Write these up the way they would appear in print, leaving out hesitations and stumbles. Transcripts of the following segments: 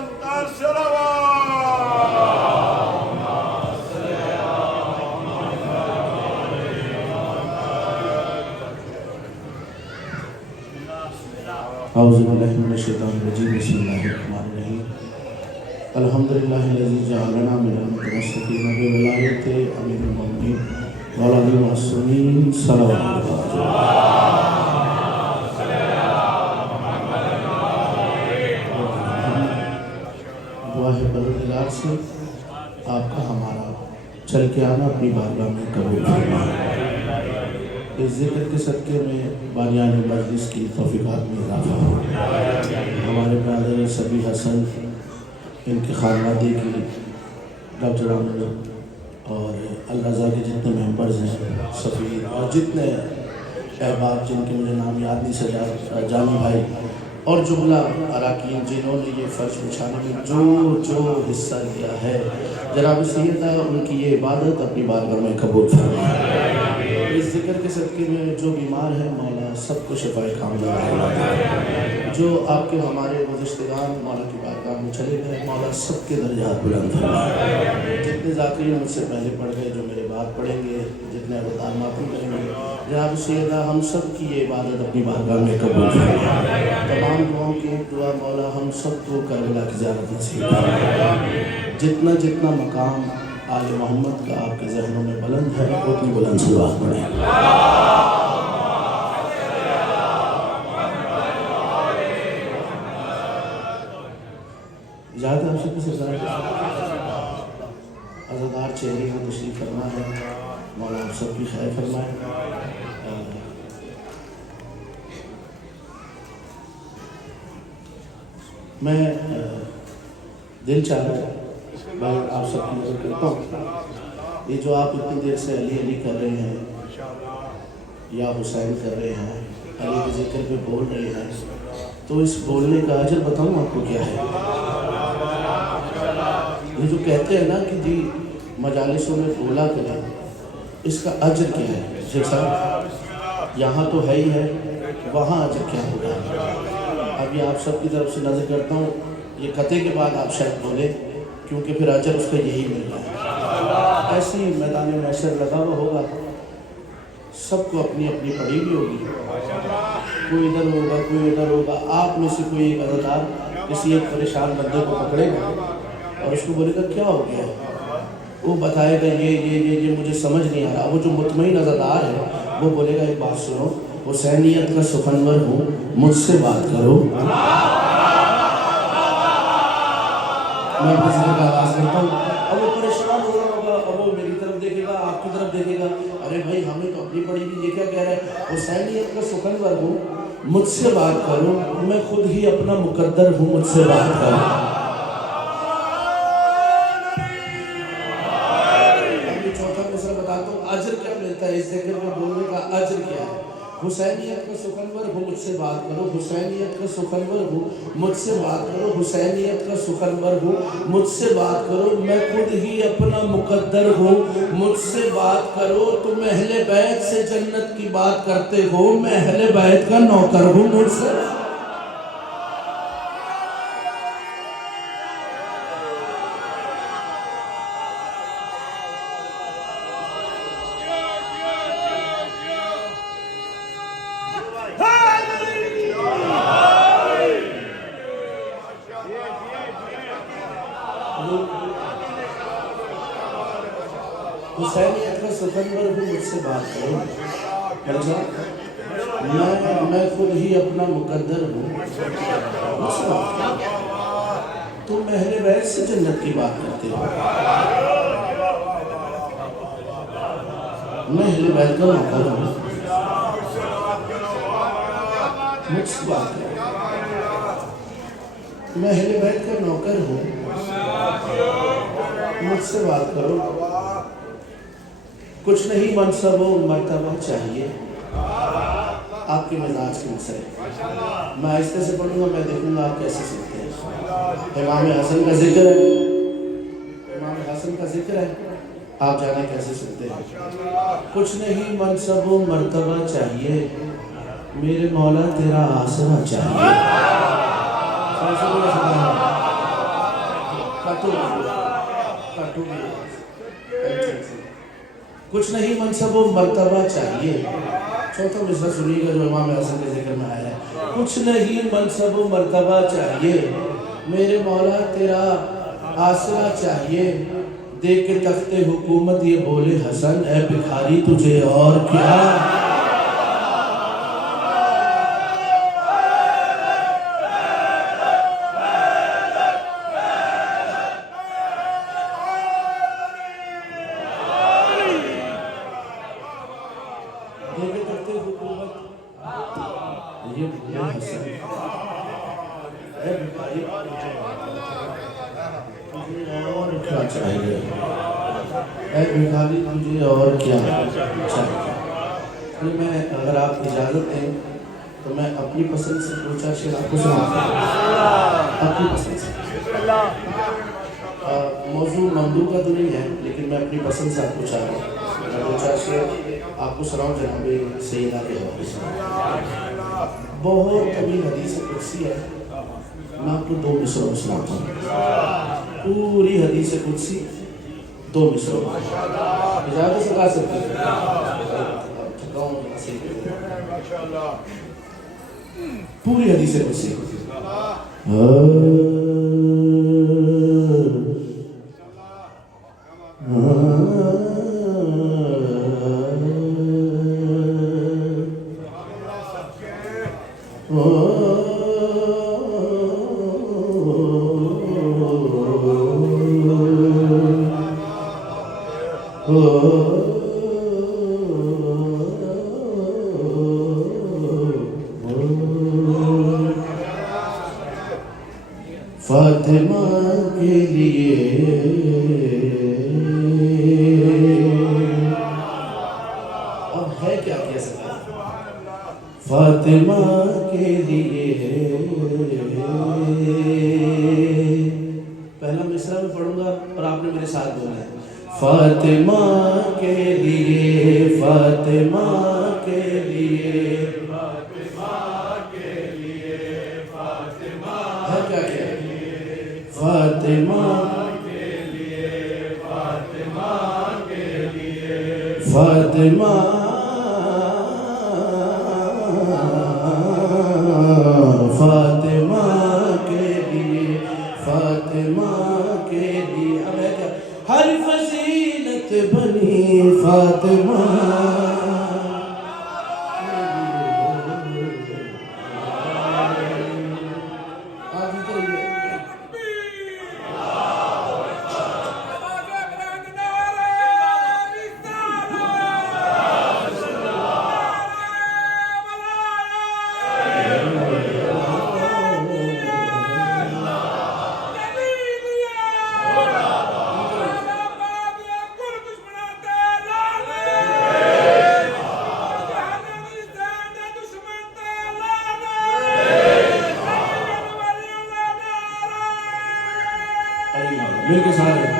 انتر صلوات اعوذ باللہ من الشیطان الرجیم بسم اللہ الرحمن الرحیم الحمدللہ الذی جعلنا من المتمسکین بولایت امیر المؤمنین وعلی المعصومین صلوات دعا ہے پروردگار سے آپ کا ہمارا چل کے آنا اپنی بارگاہ میں قبول فرمائے۔ اس ذکر کے صدقے میں بانیان مجلس کی توفیقات میں اضافہ ہو۔ ہمارے برادر سبی حسن، ان کے خانوادے کی، ڈاکٹر عامر اور الرضا کے جتنے ممبرز ہیں، سفیر اور جتنے احباب جن کے مجھے نام یاد نہیں سجا، جانی بھائی اور جملہ اراکین جنہوں نے یہ فرش بچھانے میں جو حصہ لیا ہے، جناب سیدہ ان کی یہ عبادت اپنی بارگاہ میں قبول فرمائے۔ اس ذکر کے صدقے میں جو بیمار ہیں مولا سب کو شفائے کاملہ عطا فرمائے۔ جو آپ کے ہمارے گزشتگان مولا کی بارگاہ میں چلے گئے مولا سب کے درجات بلند فرمائے۔ جتنے ذاکرین مجھ سے پہلے پڑھ گئے، جو میرے بعد پڑھیں گے، جتنے عبادات معافی کریں گے، جناب سیدہ ہم سب کی یہ عبادت اپنی بارگاہ میں قبول فرمائے۔ تمام دعاؤں کی ایک دعا مولا ہم سب کو کربلا کی زیارت نصیب فرمائے۔ جتنا مقام آل محمد کا آپ کے ذہنوں میں بلند ہے اتنی بلند صلوات پڑھیں۔ اجازت آپ سب کی سرکار عزادار چہرے کو تشریف فرما ہے، مولا آپ سب کی خیر فرمائے۔ میں دل چاہ رہا ہے میں آپ سب کی نظر کرتا ہوں، یہ جو آپ اتنی دیر سے علی علی کر رہے ہیں یا حسین کر رہے ہیں، علی کے ذکر پہ بول رہے ہیں، تو اس بولنے کا اجر بتاؤں آپ کو کیا ہے؟ یہ جو کہتے ہیں نا کہ جی مجالسوں میں بولا کریں، اس کا اجر کیا ہے؟ شیخ صاحب یہاں تو ہے ہی ہے، وہاں اجر کیا ہوگا؟ اب یہ آپ سب کی طرف سے نظر کرتا ہوں، یہ قطعے کے بعد آپ شاید بولیں کیونکہ پھر اجر اس کا یہی مل رہا ہے۔ ایسے ہی میدان محشر لگا ہوا ہوگا، سب کو اپنی اپنی پڑی بھی ہوگی، کوئی ادھر ہوگا کوئی ادھر ہوگا، آپ میں سے کوئی ایک عزادار کسی ایک پریشان بندے کو پکڑے گا اور اس کو بولے گا کیا ہو گیا، وہ بتائے گا یہ مجھے سمجھ نہیں آ رہا۔ وہ جو مطمئن عزادار ہے وہ بولے گا ایک بات سنو، حسینیت کا سخنور ہوں، مجھ سے بات کرو۔ میں اپنے ذکر کا آغاز کرتا ہوں، اب وہ پریشان ہو رہا ہوگا، اب وہ میری طرف دیکھے گا، آپ کی طرف دیکھے گا، ارے بھائی ہمیں تو اپنی پڑی بھی، یہ کیا کہہ رہا ہے؟ حسینیت کا سخنور ہوں، مجھ سے بات کرو، میں خود ہی اپنا مقدر ہوں، مجھ سے بات کرو۔ اب یہ چوتھا مسئلہ بتاتا ہوں، اجر کیا ملتا ہے اس ذکر میں بولنے کا؟ اجر کیا ہے؟ حسینیت کا سخنور ہوں، مجھ سے بات کرو، حسینیت کا سخنور ہوں، مجھ سے بات کرو، حسینیت کا سخنور ہوں، مجھ سے بات کرو، میں خود ہی اپنا مقدر ہوں، مجھ سے بات کرو، تم اہل بیت سے جنت کی بات کرتے ہو، میں اہل بیت کا نوکر ہوں، مجھ سے حسینیت کا سخنور ہوں، مجھ سے بات کرو، میں خود ہی اپنا مقدر ہوں، مجھ سے بات کرو، تم اہل بیت سے جنت کی بات کرتے ہو، میں اہل بیت کا نوکر ہوں، مجھ سے بات کرو، میں اہل بیت کا نوکر ہوں، مجھ سے بات کرو، کچھ نہیں منصب و مرتبہ چاہیے، آپ کے مزاج کے مسئلے، میں آہستہ سے پڑھوں گا، میں دیکھوں گا آپ کیسے سیکھتے ہیں۔ امام حسن کا ذکر ہے، امام حسن کا ذکر ہے، آپ جانے کیسے سیکھتے ہیں۔ کچھ نہیں منصب و مرتبہ چاہیے، میرے مولا تیرا آسرا چاہیے۔ کٹو کچھ نہیں منصب و مرتبہ چاہیے. چوتھا مصرع سنیے گا جو امام حسن کے ذکر میں آیا ہے. کچھ نہیں منصب و مرتبہ چاہیے, میرے مولا تیرا آسرا چاہیے. دیکھ کے تخت حکومت یہ بولے حسن, اے بھکاری تجھے اور کیا. مجھے اور کیا چاہیے. میں اگر آپ اجازت دیں تو میں اپنی پسند سے دو چار شعر آپ کو سناتا ہوں. اپنی پسند سے موضوع ممدوح کا تو نہیں ہے, لیکن میں اپنی پسند سے آپ کو چاہ رہا ہوں. میں دو چار شعر آپ کو سناؤں جناب سیدہ کے حوالے سے. بہت طویل حدیث قدسی ہے, میں آپ کو 2 مصرعوں سناتا ہوں. پوری حدیث قدسی 2 مصرعوں اجازت سے کہا سکتے پوری حدیث قدسی. فاطمہ کے لیے اب ہے کیا کہہ سکتا ہے. فاطمہ کے لیے پہلا مصرع میں پڑھوں گا اور آپ نے میرے ساتھ بولنا ہے. فاطمہ کے لیے, فاطمہ کے لیے, فاطمہ کے لیے, فاطمہ ہے کیا کیا فاطمہ کے لیے, فاطمہ کے لیے, فاطمہ فاطمہ کے لیے, فاطمہ کے لیے. اب ہے کیا ہر فضیلت بنی فاطمہ. میرے کے ساتھ ہے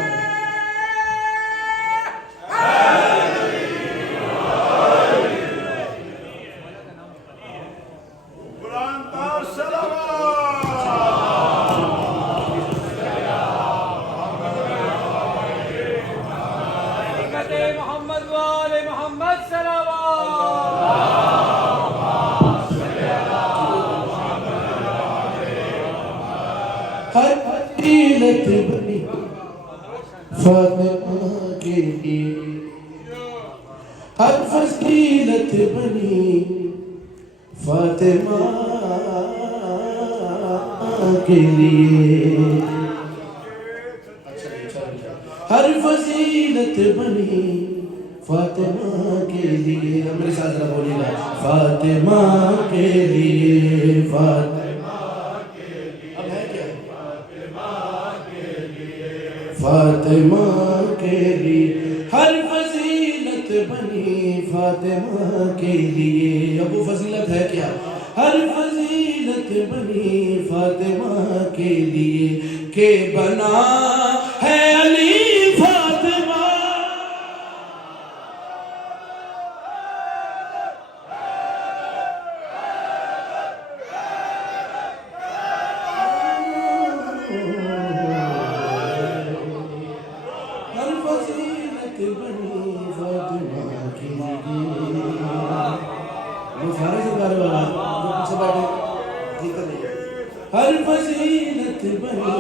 ہر فضیلت بنی فاطمہ کے لیے, ہر فضیلت بنی فاطمہ کے لیے, ہر فضیلت بنی فاطمہ کے لیے. میرے ساتھ ذرا بولیے گا فاطمہ کے لیے, فاطمہ فاطمہ کے لیے, ہر فضیلت بنی فاطمہ کے لیے. اب وہ فضیلت ہے کیا ہر فضیلت بنی فاطمہ کے لیے, کہ بنا ہے علی فاطمہ. ہر فضیلت بنی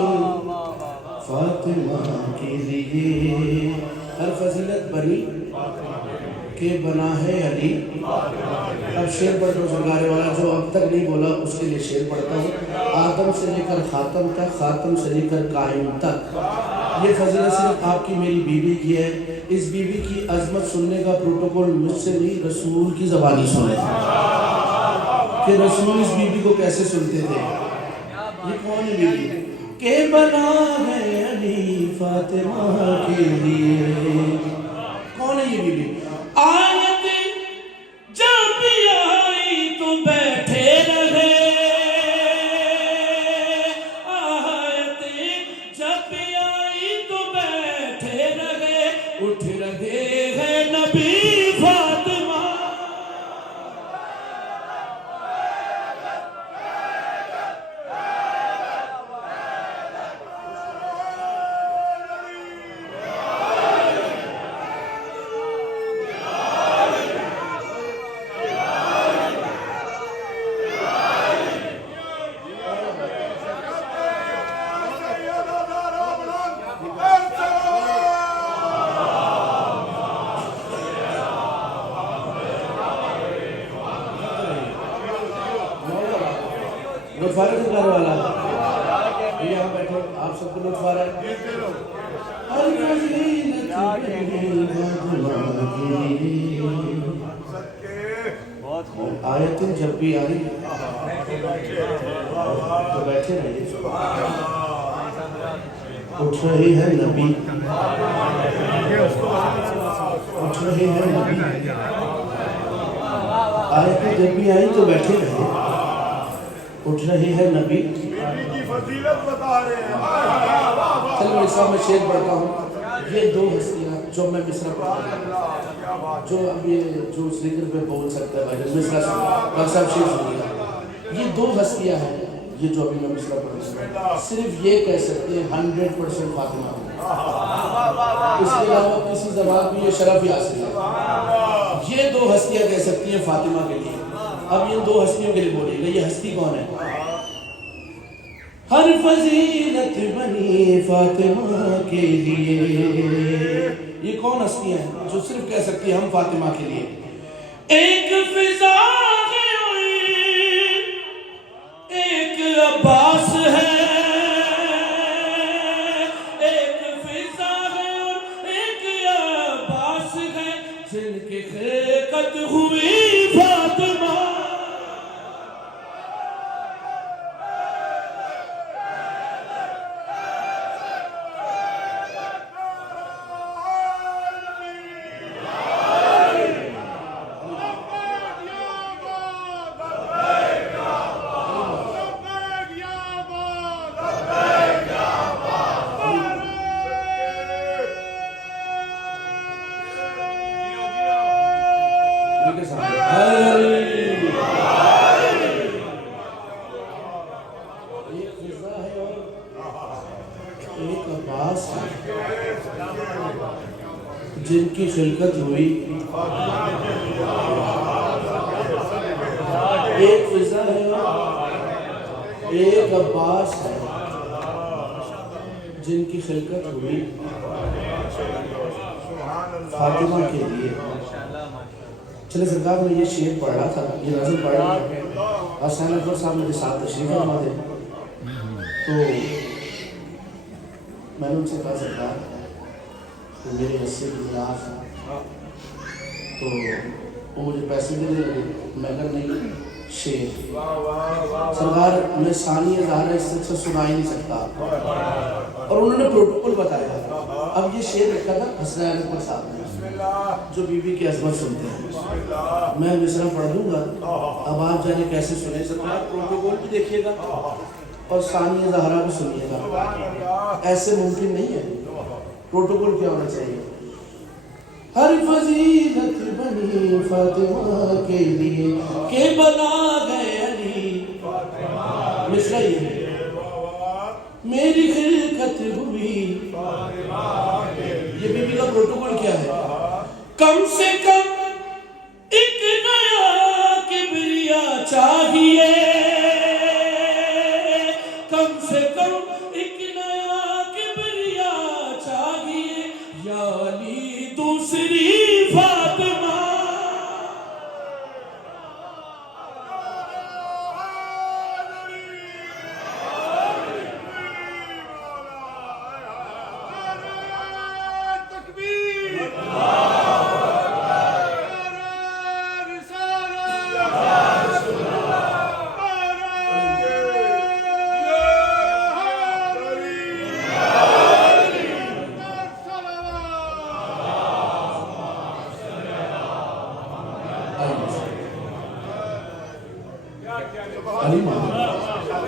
فاطمہ کے لیے، ہر فضیلت بنی کہ بنا ہے علی۔ اب شعر پڑھ دو سرکار والا، جو اب تک نہیں بولا اس کے لیے شعر پڑھتا ہوں۔ آدم سے لے کر خاتم تک، خاتم سے لے کر قائم تک، یہ فضیلت صرف آپ کی میری بیوی کی ہے۔ اس بیوی کی عظمت سننے کا پروٹوکول مجھ سے نہیں، رسول کی زبانی سنے کہ رسول اس بیوی کو کیسے سنتے تھے۔ یہ کون ہے بیوی؟ کہ بنا ہے علی فاطمہ کے لیے۔ کون ہے یہ بیوی؟ آیت جب بھی آئی تو بیٹھے رہے، آیت جب بھی آئی تو بیٹھے رہے، اٹھ رہے ہیں نبی فاطمہ۔ لطف آ رہا ہے سرکار والا؟ یہ یہاں بیٹھو، آپ سب کو لطف آ رہا ہے؟ آیتیں جب بھی آئی تو بیٹھے رہیے۔ اٹھ رہی ہے نبی، اٹھ رہی ہے نبی، آیتیں جب بھی آئی تو بیٹھے رہیے، اٹھ رہی ہے نبی کی فضیلت بتا رہے ہیں۔ چلو میرے سامنے شعر پڑھتا ہوں۔ یہ دو ہستیاں جو میں مصرع پڑھتا ہوں، جو اب یہ جو اس ذکر پہ بول سکتا ہے بھائی مصرع ڈاکٹر صاحب شعر سنیے۔ یہ دو ہستیاں ہیں یہ جو ابھی میں مصرع پڑھتا ہوں، صرف یہ کہہ سکتے ہیں 100% فاطمہ۔ اس کے علاوہ کسی زبان میں یہ شرف ہی حاصل ہے۔ یہ دو ہستیاں کہہ سکتی ہیں فاطمہ کے لیے۔ اب یہ دو ہستیوں کے لیے بولیے گا، یہ ہستی کون ہے؟ ہر فضیلت بنی فاطمہ کے لیے، یہ کون ہستیاں ہیں جو صرف کہہ سکتی ہیں ہم فاطمہ کے لیے؟ ایک فضا ہے اور ایک عباس ہے، ایک فضا ہے اور ایک عباس ہے، جن کی خلقت ہوئی فاطمہ۔ جن کی خلقت ہوئی، ایک فضا ہے ایک عباس ہے، جن کی خلقت ہوئی فاطمہ کے لیے۔ چلے سرکار میں یہ شعر پڑھ رہا تھا، یہ نظم پڑھ رہا تھا، حسین اکبر صاحب میرے ساتھ تشریف فرما دے، تو میں نے ان سے کہا سرکار تو میرے حصے کی خلاف تو وہ مجھے پیسے دینے لگے، میں کہا نہیں شعر سرکار میں ثانی زہرا اس سے اچھا سنا ہی نہیں سکتا، اور انہوں نے پروٹوکول بتایا۔ اب یہ شعر لکھا تھا حسین اکبر صاحب نے جو بی بی کی عظمت سنتے ہیں، میں مصرع پڑھ دوں گا، اب آپ جانے کیسے سنیں سرکار، پروٹوکول بھی دیکھیے گا اور ثانی زہرا بھی سنیے گا، ایسے ممکن نہیں ہے۔ پروٹوکول کیا ہونا چاہیے؟ ہر فضیلت بنی فاطمہ کے لیے کہ بنا گئے علی، مصرع یہ میری خلقت ہوئی، یہ بی بی کا پروٹوکول کیا ہے؟ کم سے کم ایک نیا کبریا چاہیے،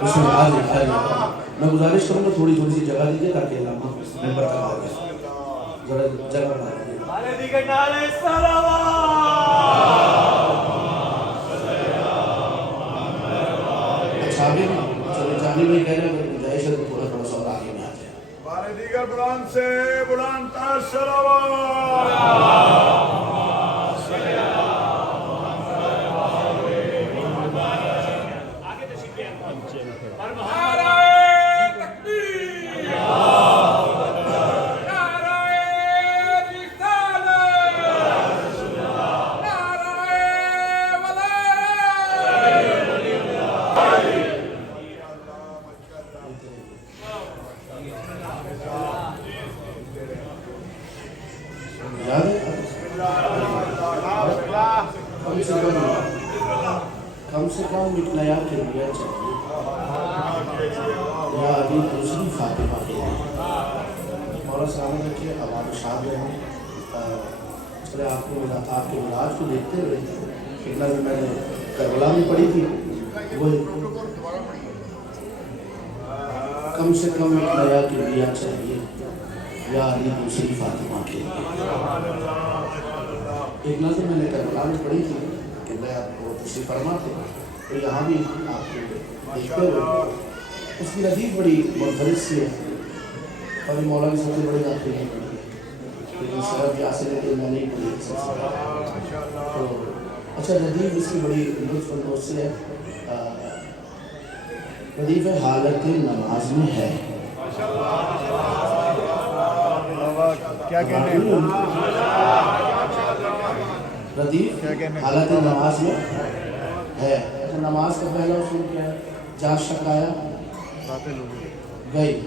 اس میں آ جائے میں گزارش کروں گا تھوڑی سی جگہ دیجیے تاکہ علامہ ممبر تک آ جائے ذرا جگہ بنا دیجیے اچھا آگے چلے جانے میں کہہ رہے ہیں اگر گنجائش ہے تو تھوڑا سا اور آگے میں آ جائے بارے دیگر بلند سے بلند تر صلوات کم سے کم اطلاع کے لیے چاہیے یا ابھی دوسری فاطمہ کے لیے مولا سلامت ہے کہ اب آپ شاد رہے اس طرح آپ کے ملاج کو دیکھتے ہوئے اتنا جو میں نے کربلا میں پڑھی تھی وہ کم سے کم اطلاع کے لیے چاہیے یا ابھی دوسری فاطمہ کے لیے ایک نظر میں نے کربلا میں پڑھی تھی کہ میں آپ کو تشریف فرما تھے تو یہاں بھی آپ کو دیکھتے ہوئے اس کی ردیف بڑی منفرد سی ہے اور مولا کی سب سے بڑی آخری نہیں پڑھی لیکن سرد کی حاصل ہے کہ میں نہیں پڑھی سب سے تو اچھا ردیف اس کی بڑی لطف اندوز سے ہے ردیف حالت نماز میں ہے کیا کہنے ردیف حالت نماز میں ہے نماز کا پہلا اصول کیا ہے جہاں شک آیا گئی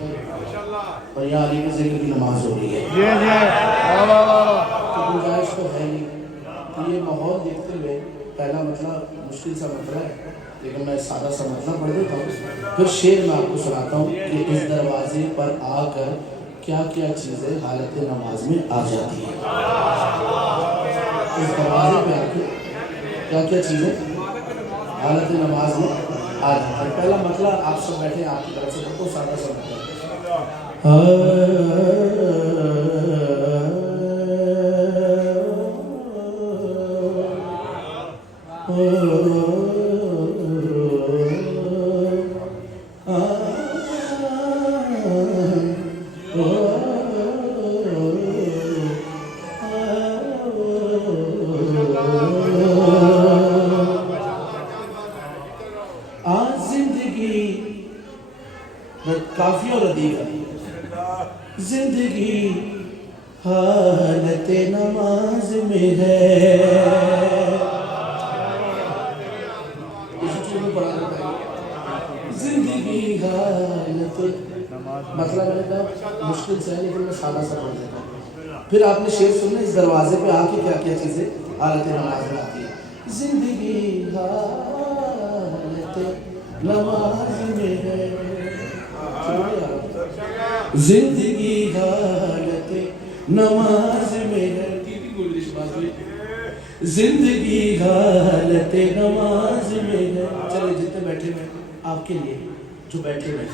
اور یہاں علی کے ذکر کی نماز ہو رہی ہے تو گنجائش تو ہے نہیں تو یہ ماحول دیکھتے ہوئے پہلا مطلب مشکل سا مسئلہ ہے لیکن میں سادہ سا مطلب پڑھ دیتا ہوں پھر شعر میں آپ کو سناتا ہوں کہ اس دروازے پر آ کر کیا کیا چیزیں حالت نماز میں آ جاتی ہیں اس دروازے پہ آ کے کیا کیا چیزیں حالت نماز میں آ جاتی ہیں پہلا مسئلہ آپ سب بیٹھے آپ کی طرف سے بہت سادہ سا مطلب کافی اور ردیف زندگی حالت نماز میں ہے زندگی حالت مطلب میں نے کہا مشکل سے ہے لیکن میں سادہ سا پڑھ دیتا ہوں پھر آپ نے شعر سننا اس دروازے پہ آ کے کیا کیا چیزیں حالت نماز میں آتی ہے زندگی حالت نماز میں ہے زندگی حالت نماز میں ہے زندگی حالت نماز میں ہے چلے جتنے بیٹھے ہیں آپ کے لیے جو بیٹھے ہیں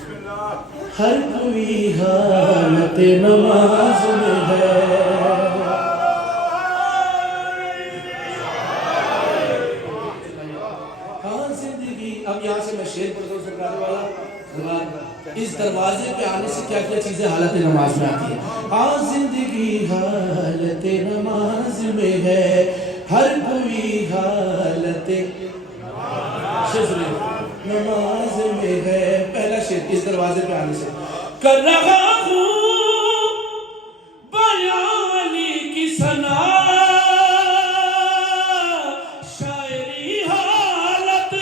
ہر کوئی حالت نماز میں ہے ہاں زندگی اب یہاں سے میں شعر پڑھتا ہوں سرکار والا اس دروازے پہ آنے سے کیا کیا چیزیں حالت نماز میں آتی ہیں ہاں زندگی حالت نماز میں ہے ہر کوئی حالت نماز میں ہے پہلا شعر اس دروازے پہ آنے سے کر رہا ہوں بیانی کی ثنا شاعری حالت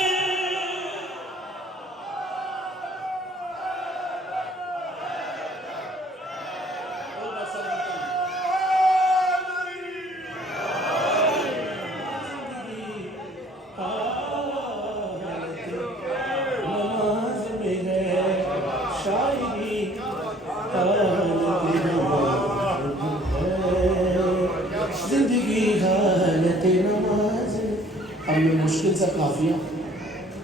زندگی حالت نماز اب میں مشکل سا قافیہ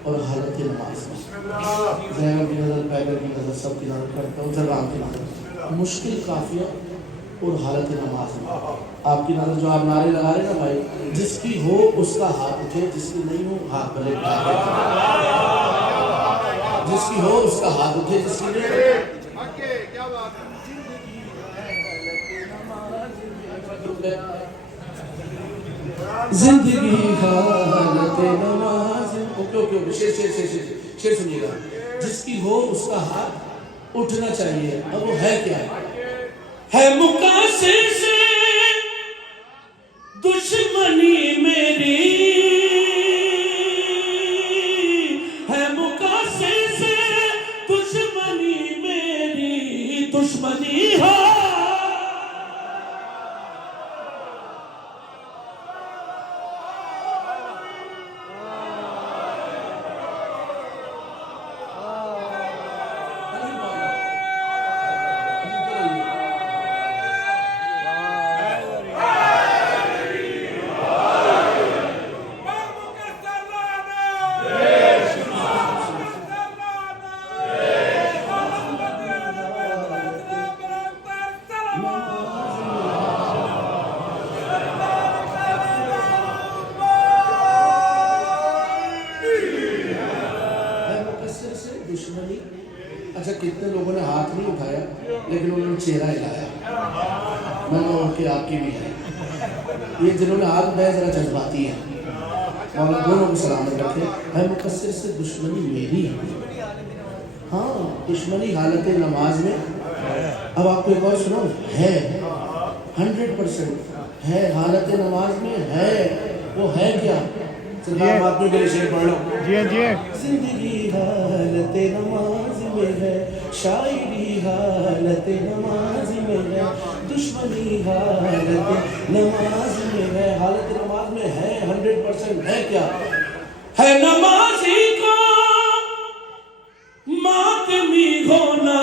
اور حالت نماز زینب کی نظر، پیغمبر کی نظر، سب کی نظر کرتا ہوں، زرام کی نظر، مشکل قافیہ اور حالت نماز میں آپ کی نظر جو آپ نعرے لگا رہے ہیں نا بھائی، جس کی ہو اس کا ہاتھ اٹھے، جس کی نہیں ہو ہاتھ بلے اٹھا کے، جس کی ہو اس کا ہاتھ اٹھے، جس کی نہیں ہو۔ زندگی حالت نماز، اوکے شیر سنیے گا، جس کی ہو اس کا ہاتھ اٹھنا چاہیے۔ اب وہ ہے کیا؟ ہے مقاصد سے دشمنی میری، ہے مقاصد سے دشمنی میری، دشمنی ہے دشمنی۔ اچھا کتنے لوگوں نے ہاتھ نہیں اٹھایا لیکن انہوں نے چہرہ ہلایا، میں نے کہ آپ کی بھی ہے، یہ جنہوں نے ہاتھ اٹھایا ذرا جذباتی ہیں، مولا دونوں کو سلامت رکھے۔ ہے مقصر سے دشمنی میری، ہاں دشمنی حالت نماز میں۔ اب آپ کو ایک اور سنو، ہے 100% ہے حالت نماز میں، ہے وہ ہے کیا؟ سرکار باتوں کے لیے شیر پڑھ لو۔ زندگی حالت نماز میں ہے، شاعری حالت نماز میں ہے، دشمنی حالت نماز میں ہے، حالت نماز میں ہے 100% ہے کیا؟ ہے نمازی کو ماتمی ہونا،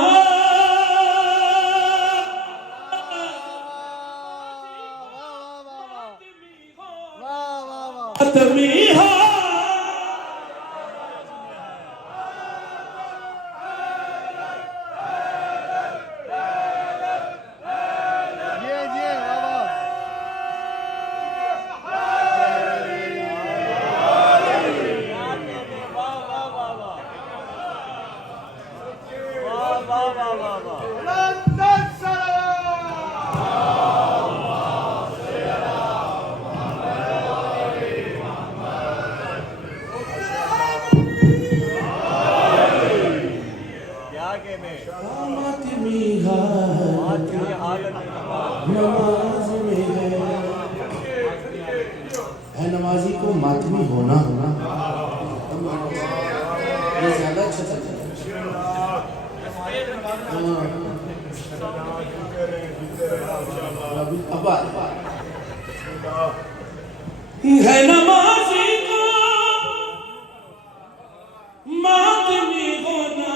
ماتمی ہے نماز میں ہے نمازی کو ماتمی ہونا، یہ زیادہ اچھا چلتا ہے نمازی کو ماتمی ہونا،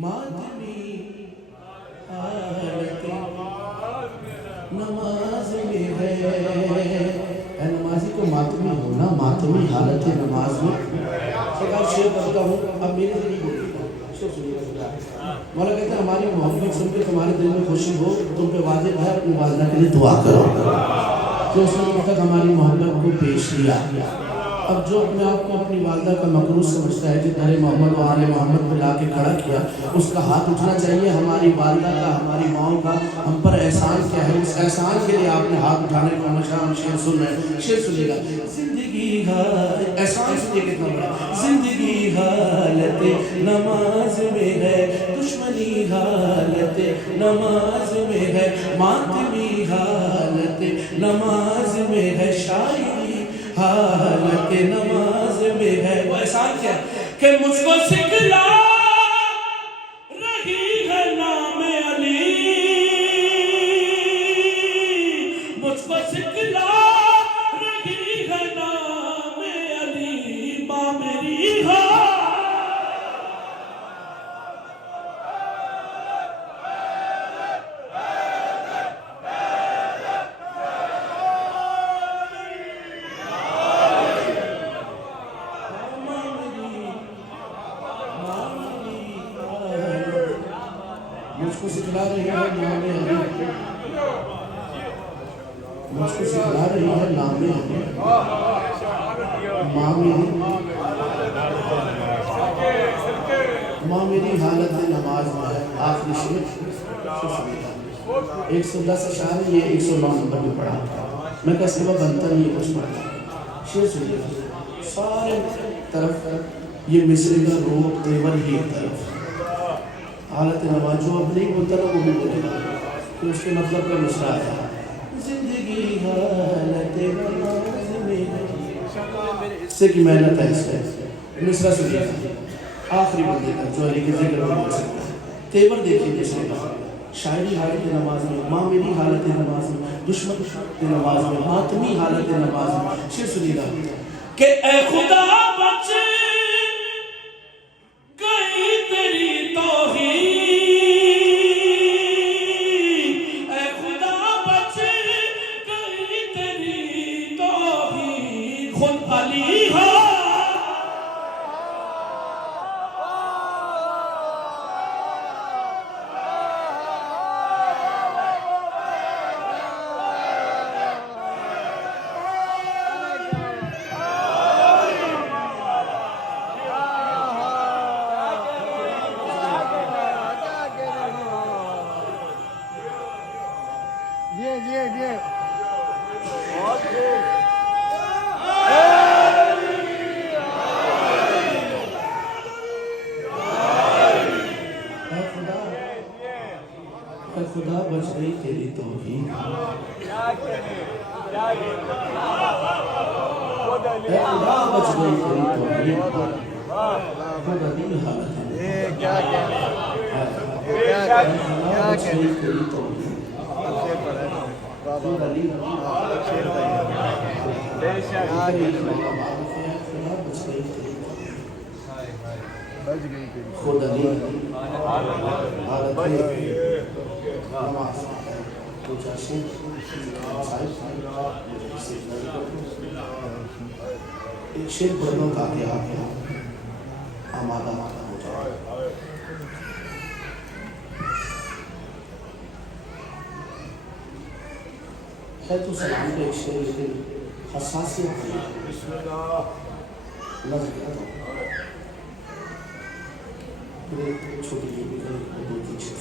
ماتمی حالت نماز میں ہے نمازی کو ماتمی ہونا، ماتمی حالت نماز میں۔ سرکار شیر پڑھتا ہوں، اب میرے دل کو مولا کہتا ہے ہماری محبت سن کے تمہارے دل میں خوشی ہو، تم پہ واجب ہے اپنی والدہ کے لیے دعا کرو کہ اس نے تک ہماری محبت کو پیش کیا۔ اب جو اپنے آپ کو اپنی والدہ کا مقروض سمجھتا ہے کہ در محمد و آل محمد کو لا کے کھڑا کیا، اس کا ہاتھ اٹھنا چاہیے۔ ہماری والدہ کا، ہماری ماؤں کا ہم پر احسان کیا ہے، اس احسان کے لیے آپ نے ہاتھ اٹھانے کو ہمیشہ ہم شیر سن رہے ہیں۔ شیر سنیے گا، زندگی احسان سنیے کتنا بڑا، زندگی حالت نماز میں ہے، دشمنی حالت نماز میں ہے، ماتمی حالت نماز میں ہے، شاعری حالت نماز میں ہے۔ وہ احسان کیا کہ مجھ کو سکھلا رہی ہے نام علی، مجھ کو سکھلا رہی ہے نام علی، ماں میری ہے مجھ کو سکھلا رہی ہے نام میں ماں میری حالت نماز میں ہے. آخری شعر 110 اشعار ہے, یہ 109 نمبر میں پڑھا. میں کہا سوا بنتا نہیں ہے کچھ پڑھا. شعر سنیے سارے طرف یہ مصرے کا روح تیور ہی ایک طرف. حالت نماز جو اب نہیں بولتا نا وہ بھی بولے گا کہ اس کے مطلب کا مصرع ہے زندگی حالت نماز میں سے کی محنت ہے. اس سے مصرع سنیے آخری بندے کا جو علی کے ذکر میں بول سکتا ہے. تیور دیکھیے مصرے کا. شاعری حالت نماز میں, ماں میری حالت نماز میں, دشمن نماز میں, ماتمی حالت نماز میں. شعر سنیے گا کہ اے خدا بچ گئی تیری توحید, اے خدا بچ گئی تیری توحید, خود علی ہو خدا بچ گئی تیری توحید, خدا بچ گئی تیری توحید, خود علی حالت ہے. خدا بچ گئی تیری توحید, خود علی حالت ہے. نماز پوچھا سے ایک شیر بڑھوں کا کے آپ آمادہ ہو جائے. ہے تو سلام کا ایک شیر لیکن حساسیت نظر کرتا ہوں. چھوٹی جی بھی دو تین شیر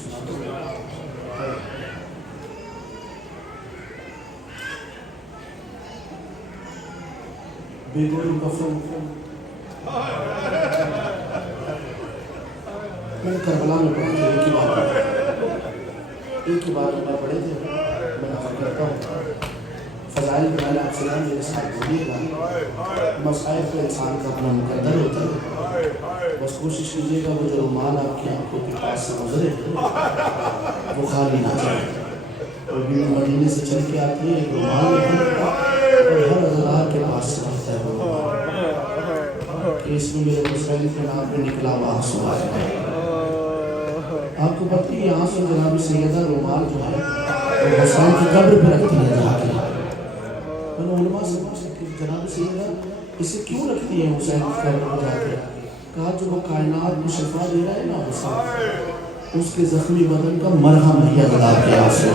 بے گوری کفن. میں نے کربلا میں پڑھا تھا ایک ہی بات میں پڑھے تھے. میں نقل کرتا ہوں فضائل بن علیہ السلام میرے ساتھ بولیے گا. مسائل کا انسان کا اپنا مقدر ہوتا ہے, بس کوشش کیجیے گا وہ جو رومال آپ کی آنکھوں کے پاس سے گزرے وہ خالی نہ جائے. اور بھی مدینے سے چل کے آتی ہے ایک رومال اور ہر اللہ کے پاس سے رہتا ہے وہ کہ اس میں میرے حسین کے نام پہ نکلا ہوا آنسو آ جائے. آپ کو پتہ ہے یہاں سے جناب سیدہ رومال جو ہے وہ حسین کی قبر پہ رکھتی ہے جا کے. میں نے علماء سے پوچھا کہ جناب سیدہ اسے کیوں رکھتی ہے حسین کی قبر پہ جا کے؟ کہا جو وہ کائنات کو شفا دے رہا ہے نا حسین, اس کے زخمی بدن کا مرہم ہے اللہ کے آنسو.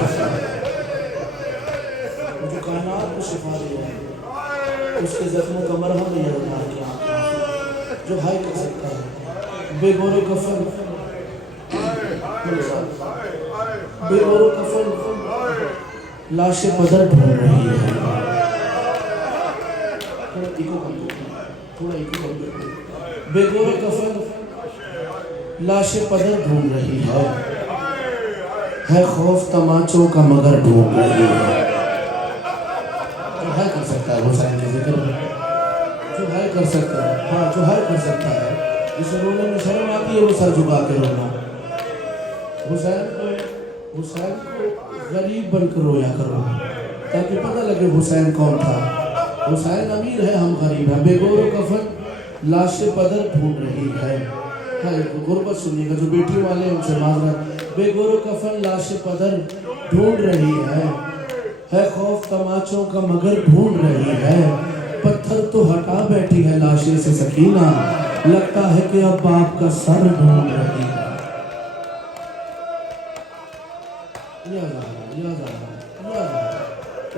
جو کائنات کو شفا دے رہا ہے اس کے زخموں کا مرہم ہے اللہ کے آنسو. جو ہائے کر سکتا ہے بے گور کفن, بے گور کفن لاش پدر ڈھونڈ رہی ہے. بے گور کفن لاش پدر ڈھونڈ رہی ہے خوف تماچوں کا مگر ڈھونڈ رہی ہے. جو ہے کر سکتا ہے حسین کے ذکر میں, جو ہے کر سکتا ہے, ہاں جو ہے کر سکتا ہے. جسے رونے میں شرم آتی ہے وہ سر جھکا کے رونا. حسین کو غریب بن کر رویا کرو تاکہ پتہ لگے حسین کون تھا. حسین امیر ہے ہم غریب ہیں. بے گور و کفن لاش پدر ڈھونڈ رہی ہے. غربت سنیے گا جو بیٹی والے ان سے معذرت. بے گور و کفن لاش پدر ڈھونڈ رہی ہے خوف تماچوں کا مگر ڈھونڈ رہی ہے. پتھر تو ہٹا بیٹھی ہے لاشے سے سکینہ, لگتا ہے کہ اب باپ کا سر ڈھونڈ رہی ہے.